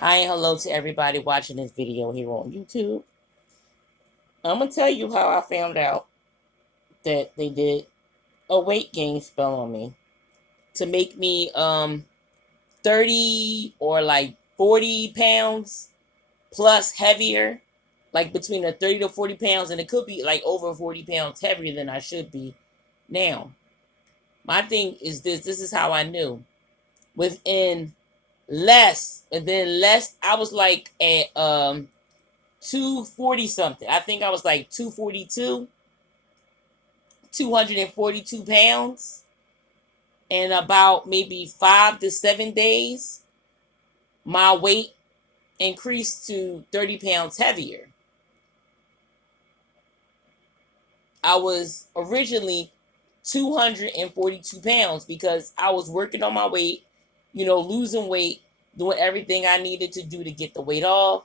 Hi and hello to everybody watching this video here on YouTube. I'm going to tell you how I found out that they did a weight gain spell on me to make me 30 or like 40 pounds plus heavier, like between the 30 to 40 pounds, and it could be like over 40 pounds heavier than I should be. Now, my thing is this is how I knew. Within less, I was like at 240 something. I think I was like 242, 242 pounds. In about maybe 5 to 7 days, my weight increased to 30 pounds heavier. I was originally 242 pounds because I was working on my weight, losing weight, doing everything I needed to do to get the weight off,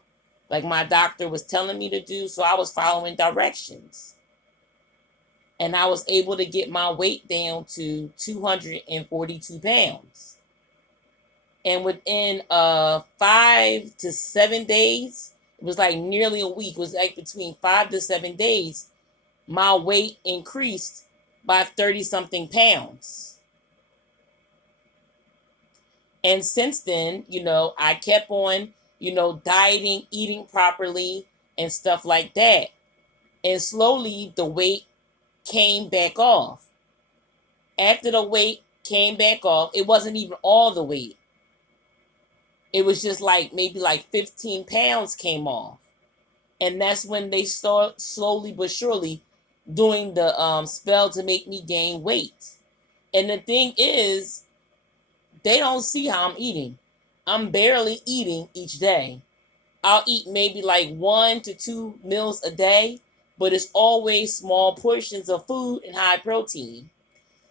like my doctor was telling me to do. So I was following directions. And I was able to get my weight down to 242 pounds. And within 5 to 7 days, it was like nearly a week, it was like between 5 to 7 days, my weight increased by 30 something pounds. And since then, I kept on, dieting, eating properly, and stuff like that. And slowly the weight came back off. After the weight came back off, it wasn't even all the weight. It was just like maybe like 15 pounds came off. And that's when they start slowly but surely doing the spell to make me gain weight. And the thing is, they don't see how I'm eating. I'm barely eating each day. I'll eat maybe like 1 to 2 meals a day, but it's always small portions of food and high protein.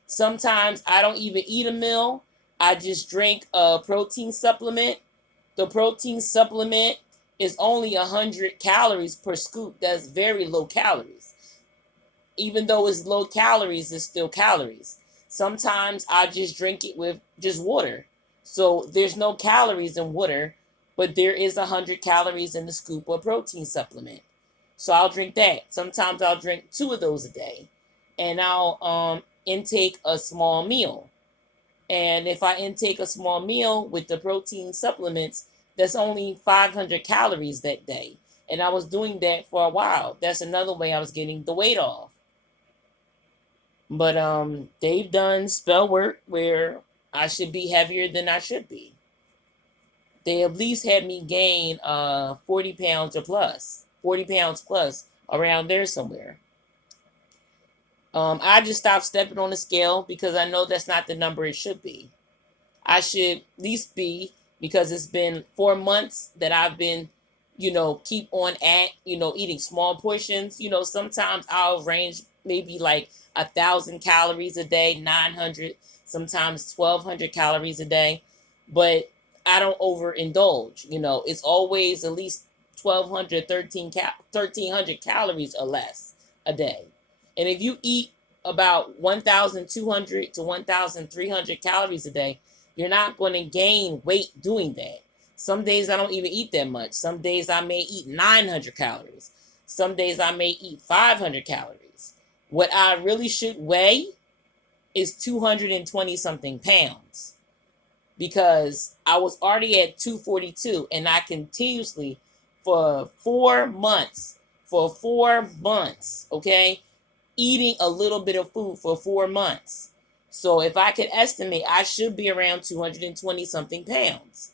Sometimes I don't even eat a meal. I just drink a protein supplement. The protein supplement is only 100 calories per scoop. That's very low calories. Even though it's low calories, it's still calories. Sometimes I just drink it with just water. So there's no calories in water, but there is 100 calories in the scoop of protein supplement. So I'll drink that. Sometimes I'll drink 2 of those a day. And I'll intake a small meal. And if I intake a small meal with the protein supplements, that's only 500 calories that day. And I was doing that for a while. That's another way I was getting the weight off. But they've done spell work where I should be heavier than I should be. They at least had me gain 40 pounds or plus, 40 pounds plus, around there somewhere. I just stopped stepping on the scale because I know that's not the number it should be. I should at least be, because it's been 4 months that I've been, keep on at, eating small portions. Sometimes I'll range maybe like 1,000 calories a day, 900, sometimes 1,200 calories a day. But I don't overindulge. It's always at least 1,200, 1,300 calories or less a day. And if you eat about 1,200 to 1,300 calories a day, you're not going to gain weight doing that. Some days I don't even eat that much. Some days I may eat 900 calories. Some days I may eat 500 calories. What I really should weigh is 220 something pounds, because I was already at 242 and I continuously for 4 months, okay, eating a little bit of food for 4 months. So if I could estimate, I should be around 220 something pounds.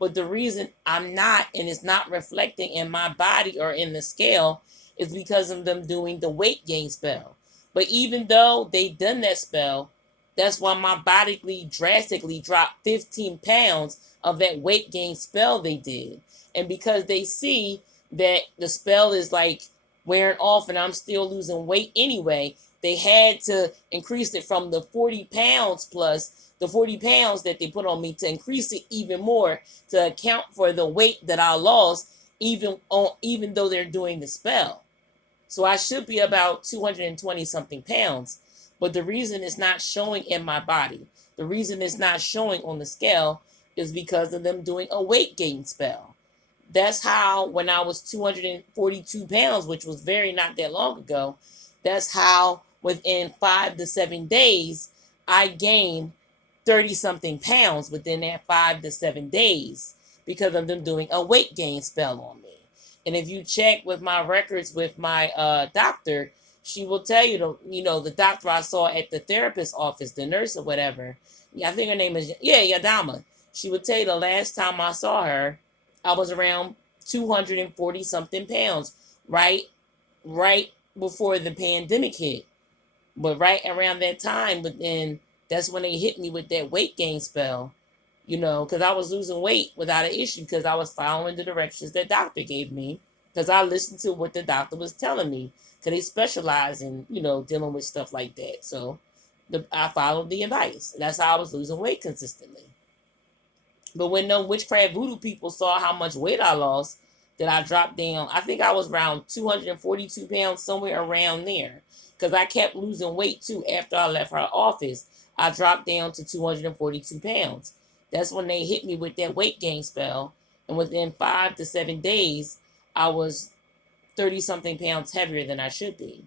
But the reason I'm not, and it's not reflecting in my body or in the scale, is because of them doing the weight gain spell. But even though they done that spell, that's why my body drastically dropped 15 pounds of that weight gain spell they did. And because they see that the spell is like wearing off and I'm still losing weight anyway, they had to increase it from the 40 pounds plus the 40 pounds that they put on me, to increase it even more to account for the weight that I lost, even though they're doing the spell. So I should be about 220 something pounds. But the reason it's not showing in my body, the reason it's not showing on the scale, is because of them doing a weight gain spell. That's how, when I was 242 pounds, which was very not that long ago, that's how within 5 to 7 days, I gained 30 something pounds within that 5 to 7 days because of them doing a weight gain spell on me. And if you check with my records with my doctor, she will tell you, the doctor I saw at the therapist office, the nurse or whatever. Yeah, I think her name is, yeah, Yadama. She would tell you the last time I saw her, I was around 240 something pounds, right before the pandemic hit. But right around that time, but then that's when they hit me with that weight gain spell, because I was losing weight without an issue because I was following the directions that doctor gave me because I listened to what the doctor was telling me because they specialize in, dealing with stuff like that. So I followed the advice. That's how I was losing weight consistently. But when no witchcraft voodoo people saw how much weight I lost, that I dropped down, I think I was around 242 pounds, somewhere around there. Because I kept losing weight too after I left her office. I dropped down to 242 pounds. That's when they hit me with that weight gain spell. And within 5 to 7 days, I was 30 something pounds heavier than I should be.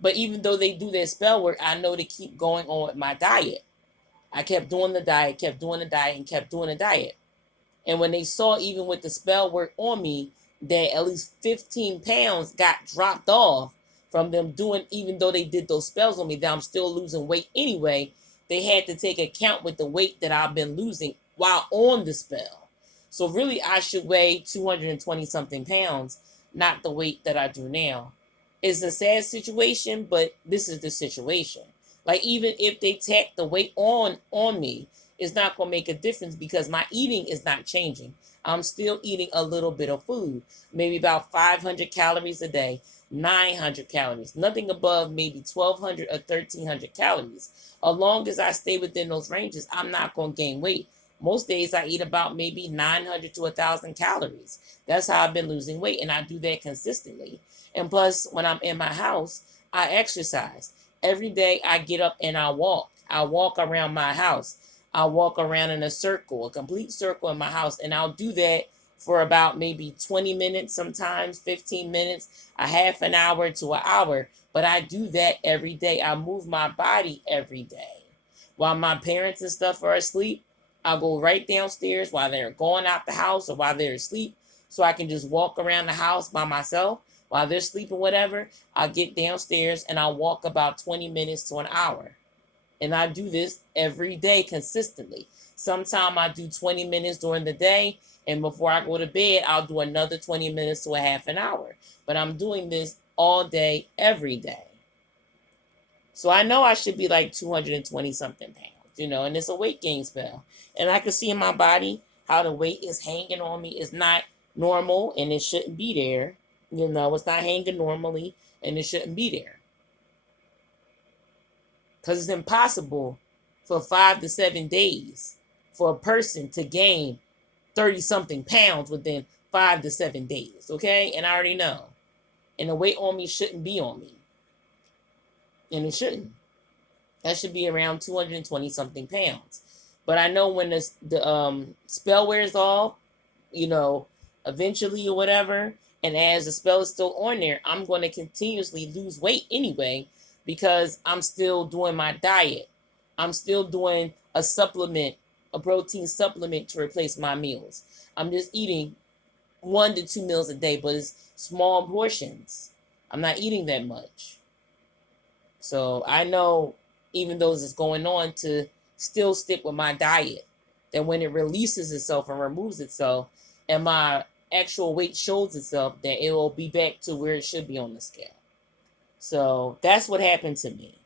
But even though they do their spell work, I know to keep going on with my diet. I kept doing the diet, kept doing the diet, and kept doing the diet. And when they saw, even with the spell work on me, that at least 15 pounds got dropped off from them doing, even though they did those spells on me, that I'm still losing weight anyway, they had to take account with the weight that I've been losing while on the spell. So really, I should weigh 220 something pounds, not the weight that I do now. It's a sad situation, but this is the situation. Like, even if they tack the weight on me, it's not going to make a difference because my eating is not changing. I'm still eating a little bit of food, maybe about 500 calories a day, 900 calories, nothing above maybe 1,200 or 1,300 calories. As long as I stay within those ranges, I'm not going to gain weight. Most days I eat about maybe 900 to 1,000 calories. That's how I've been losing weight, and I do that consistently. And plus, when I'm in my house, I exercise. Every day I get up and I walk. I walk around my house. I walk around in a circle, a complete circle in my house, and I'll do that for about maybe 20 minutes, sometimes 15 minutes, a half an hour to an hour. But I do that every day. I move my body every day. While my parents and stuff are asleep, I'll go right downstairs while they're going out the house or while they're asleep, so I can just walk around the house by myself while they're sleeping, whatever. I'll get downstairs and I'll walk about 20 minutes to an hour. And I do this every day consistently. Sometimes I do 20 minutes during the day, and before I go to bed, I'll do another 20 minutes to a half an hour. But I'm doing this all day, every day. So I know I should be like 220 something pounds, and it's a weight gain spell. And I can see in my body how the weight is hanging on me. It's not normal, and it shouldn't be there. It's not hanging normally, and it shouldn't be there. Because it's impossible for 5 to 7 days for a person to gain 30 something pounds within 5 to 7 days. Okay. And I already know. And the weight on me shouldn't be on me. And it shouldn't. That should be around 220 something pounds. But I know when the spell wears off, eventually or whatever, and as the spell is still on there, I'm going to continuously lose weight anyway because I'm still doing my diet. I'm still doing a supplement, a protein supplement to replace my meals. I'm just eating 1 to 2 meals a day, but it's small portions. I'm not eating that much. So I know, even though it's going on, to still stick with my diet. That when it releases itself and removes itself, and my actual weight shows itself, that it will be back to where it should be on the scale. So that's what happened to me.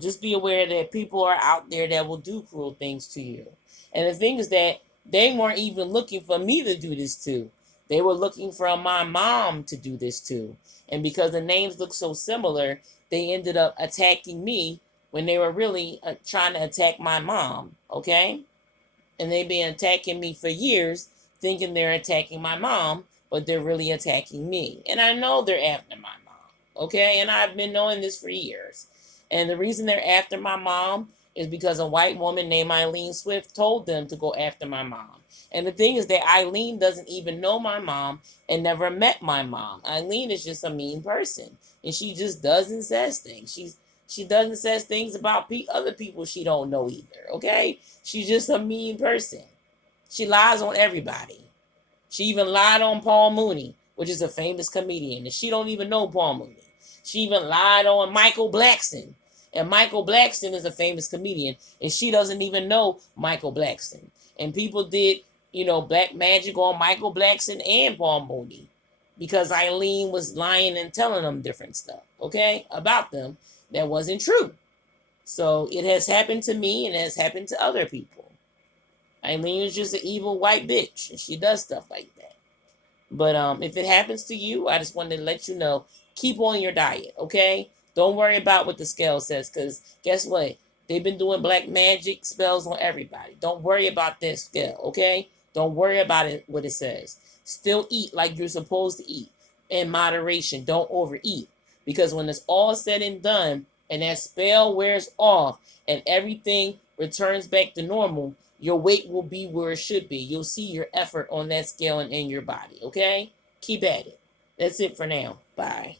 Just be aware that people are out there that will do cruel things to you. And the thing is that they weren't even looking for me to do this to. They were looking for my mom to do this to. And because the names look so similar, they ended up attacking me when they were really trying to attack my mom. Okay? And they've been attacking me for years, thinking they're attacking my mom, but they're really attacking me. And I know they're after my mom. Okay? And I've been knowing this for years. And the reason they're after my mom is because a white woman named Eileen Swift told them to go after my mom. And the thing is that Eileen doesn't even know my mom and never met my mom. Eileen is just a mean person, and she just does and says things. She does and says things about other people she don't know either. Okay, she's just a mean person. She lies on everybody. She even lied on Paul Mooney, which is a famous comedian, and she don't even know Paul Mooney. She even lied on Michael Blackson, and Michael Blackson is a famous comedian, and she doesn't even know Michael Blackson. And people did, black magic on Michael Blackson and Paul Mooney because Eileen was lying and telling them different stuff, okay, about them that wasn't true. So it has happened to me and it has happened to other people. Eileen is just an evil white bitch, and she does stuff like that. But if it happens to you, I just wanted to let you know, keep on your diet, okay? Don't worry about what the scale says, because guess what? They've been doing black magic spells on everybody. Don't worry about that scale, okay? Don't worry about it, what it says. Still eat like you're supposed to eat in moderation. Don't overeat, because when it's all said and done and that spell wears off and everything returns back to normal, your weight will be where it should be. You'll see your effort on that scale and in your body, okay? Keep at it. That's it for now. Bye.